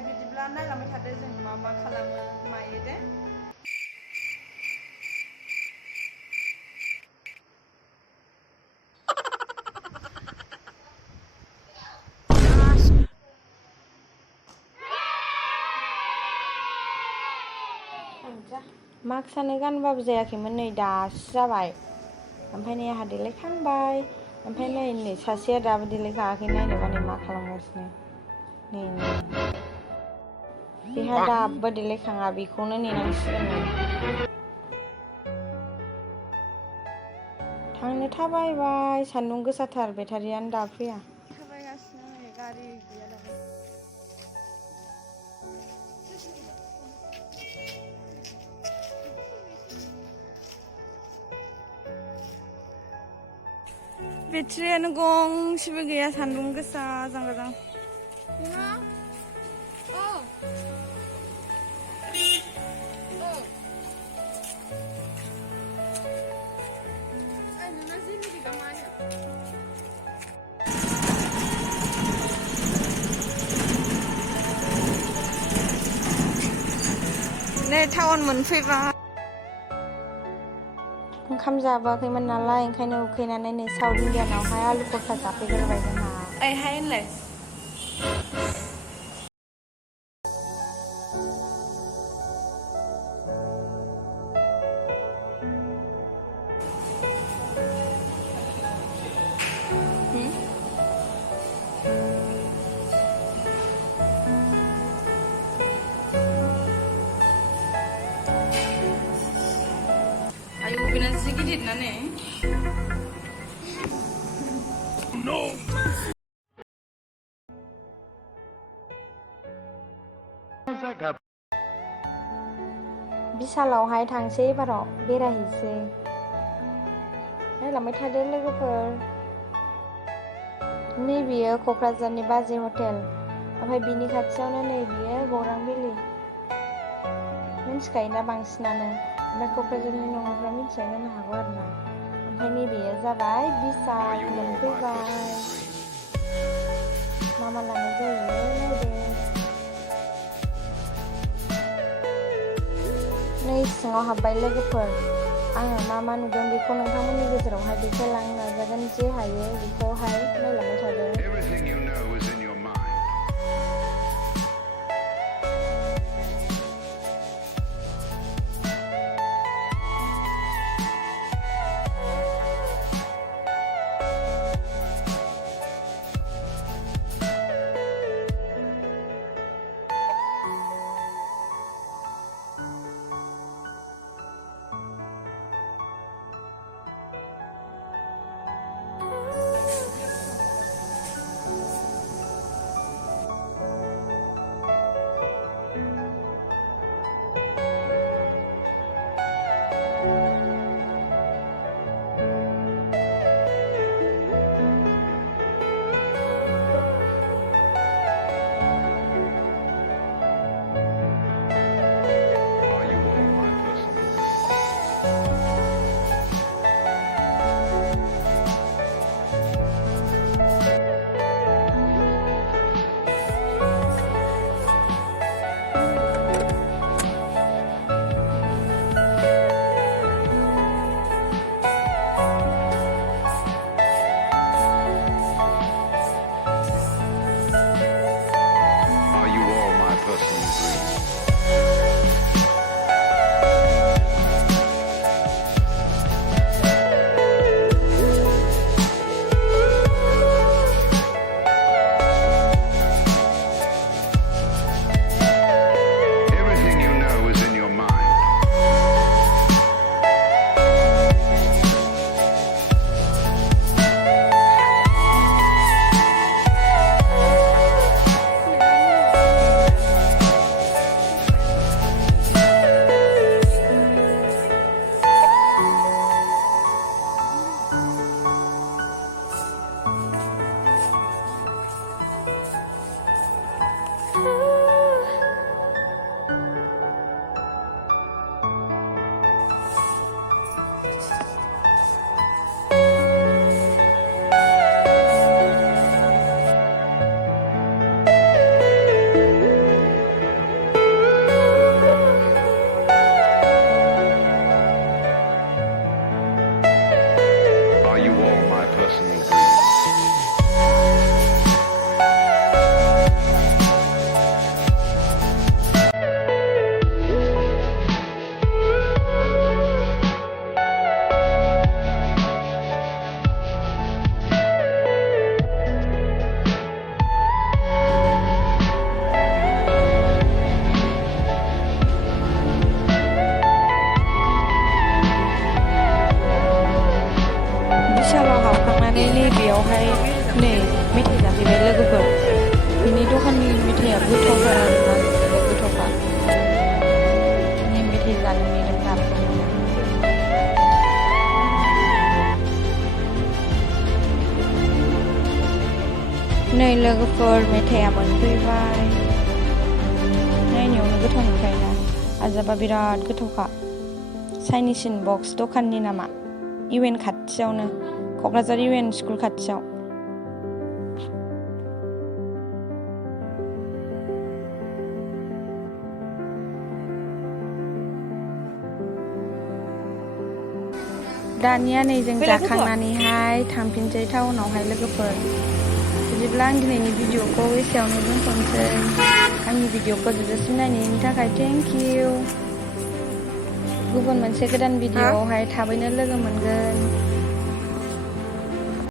बिदिब्ला नायलांबाय थादो जों मा खालामो मायो दे। मास्कआनो गानबाबो जायाखैमोन नै दासो जाबाय। ओमफ्राय नै आंहा देलायखांबाय। ओमफ्राय नै सासेया दाबो देलायखाङाखै नायनोबा नै मा खालामगासिनो। नै बेहा दाबो देलायखाङा बेखौनो नेनांसिगोन नै। थांनो थाबायबाय सान्दुं गोसाथार बेटारियानो दाबो फैया। थाबायगासिनो नै गारि गैया दाबो। बेटारियानो गंसेबो गैया सान्दुं गोसा जां नै टाउन मोनफैबाय। ओंखाम जाबोआखैमोन नालाय ओंखायनो उखैनानै नै साउथ इण्डियानावहाय आलु खरथा जाफैग्रोबाय जोंहा। ओइहाय होनलाय। आयु बेना जि गिदिर ना नै। बिशालावहाय थांसै एबाराव बेरायहैसै। नायलांबाय थादो लोगोफोर। नैबेयो क'क्राझारनि बाजै हटेल। ओमफ्राय बिनि खाथियावनो नै बियो गौरां भेलि। मिन्थिखायोना बांसिनानो। ओमफ्राय क'क्राझारनि नङैफ्रा मिन्थिया जानो हागौ आरोना। ओमफ्राय नैबेयो जाबाय बिशाल मोनफैबाय। मा लानाय जायो नायदो। नै सिङाव हाबबाय लोगोफोर। आङो मा नुदों बेखौ नोंथांमोननि गेजेरावहाय देखायलांनो नाजागोन जे हायो बेखौहाय नायलांबाय थादो। relaxing ingredients. बिशालाव हाबखांनानै नैबेयावहाय नै मेथाइ जाफैबाय लोगोफोर बिनि दखाननि मेथाइआ गोथावथार आरोना जोबोद गोथावखा नै मेथाइ जानो नेदों जाबोनानै नै लोगोफोर मेथाइआ मोनफैबाय नायनायावनो गोथाव नुखायोना आजाबा बिराद गोथावखा चाइनिस बक्स दखाननि नामा इउएन खाथियावनो क'क्राझार इउएन स्कुल खाथियाव दानिया नै जों जाखांनानैहाय थांफिनसै टाउनावहाय लोगोफोर बिदिब्ला आं दिनैनि भिडिअखौ एसेयावनो दोनथ'नोसै आंनि भिडिअखौ जोबजासिम नायनायनि थाखाय थेंक इउ गुबुन मोनसे गोदान भिडिअआवहाय थाबैनो लोगो मोनगोन